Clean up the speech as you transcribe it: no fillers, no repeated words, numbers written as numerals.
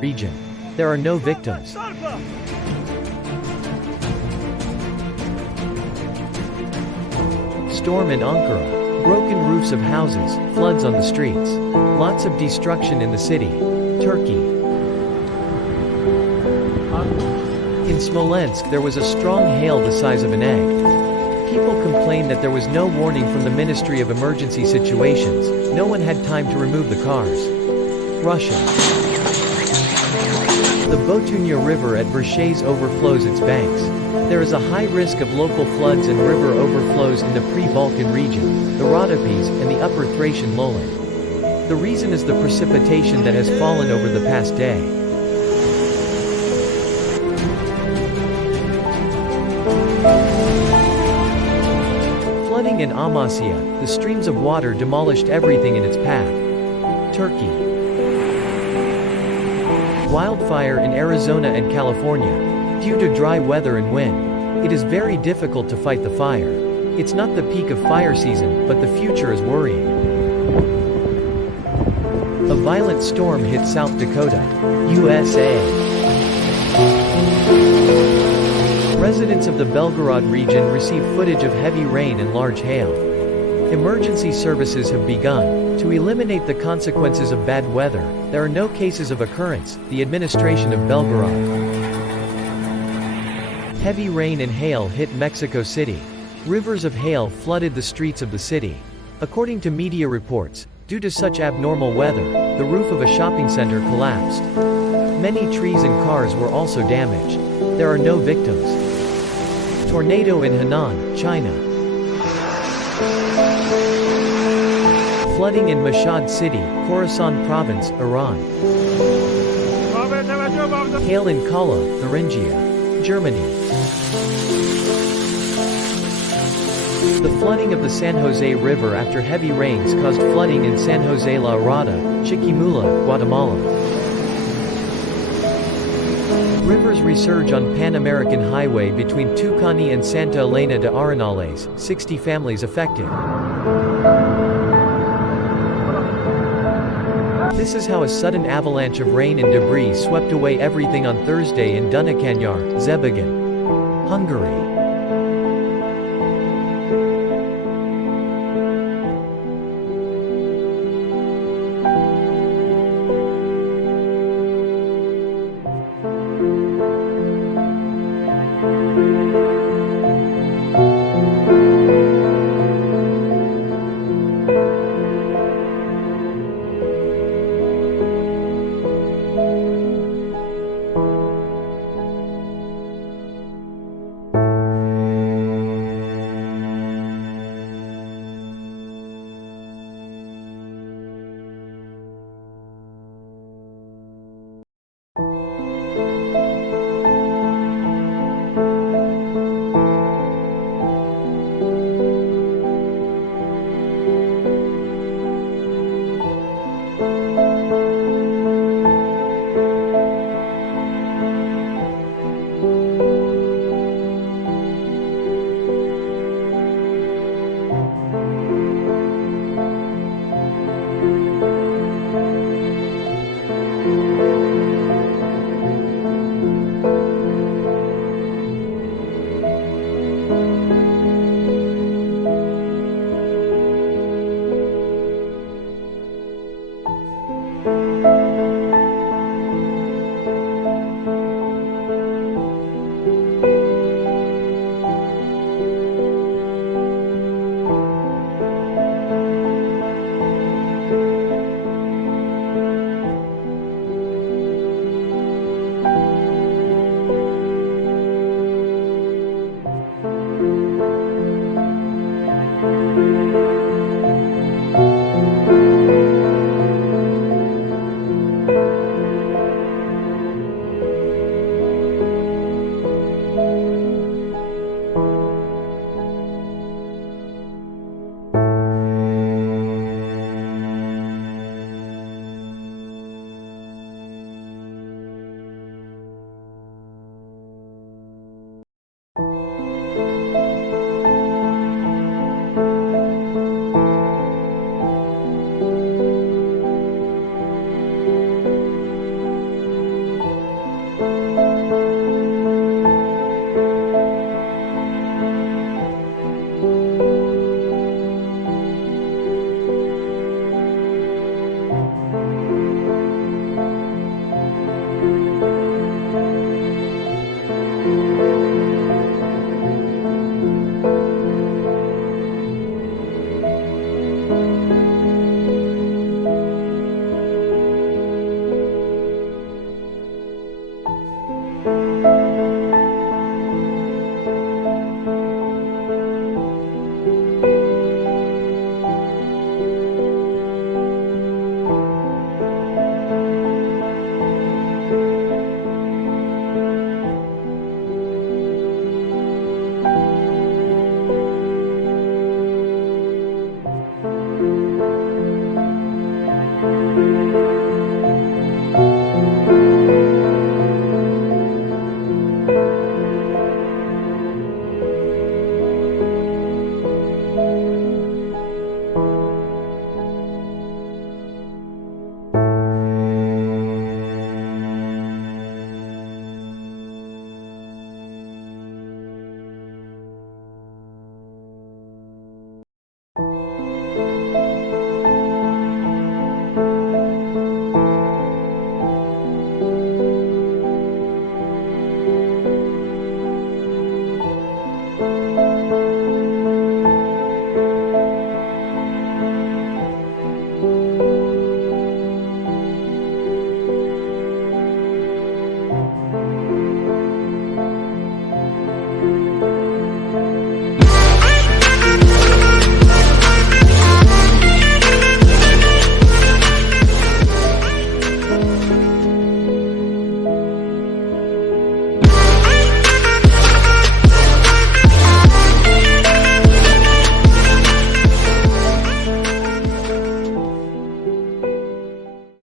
region. There are no victims. Storm in Ankara. Broken roofs of houses, floods on the streets. Lots of destruction in the city. Turkey. In Smolensk there was a strong hail the size of an egg. People complained that there was no warning from the Ministry of Emergency Situations. No one had time to remove the cars. Russia. The Botunya River at Versailles overflows its banks. There is a high risk of local floods and river overflows in the pre-Balkan region, the Rhodopes, and the upper Thracian lowland. The reason is the precipitation that has fallen over the past day. Flooding in Amasya, the streams of water demolished everything in its path. Turkey. Wildfire in Arizona and California. Due to dry weather and wind, it is very difficult to fight the fire. It's not the peak of fire season, but the future is worrying. A violent storm hit South Dakota, USA. Residents of the Belgorod region receive footage of heavy rain and large hail. Emergency services have begun. To eliminate the consequences of bad weather, there are no cases of occurrence, the administration of Belgorod. Heavy rain and hail hit Mexico City. Rivers of hail flooded the streets of the city. According to media reports, due to such abnormal weather, the roof of a shopping center collapsed. Many trees and cars were also damaged. There are no victims. Tornado in Henan, China. Flooding in Mashhad City, Khorasan Province, Iran. Hail in Kala, Thuringia, Germany. The flooding of the San Jose River after heavy rains caused flooding in San Jose La Arada, Chiquimula, Guatemala. Rivers resurge on Pan American Highway between Tucani and Santa Elena de Arenales, 60 families affected. This is how a sudden avalanche of rain and debris swept away everything on Thursday in Dunakanyar, Zebigan, Hungary.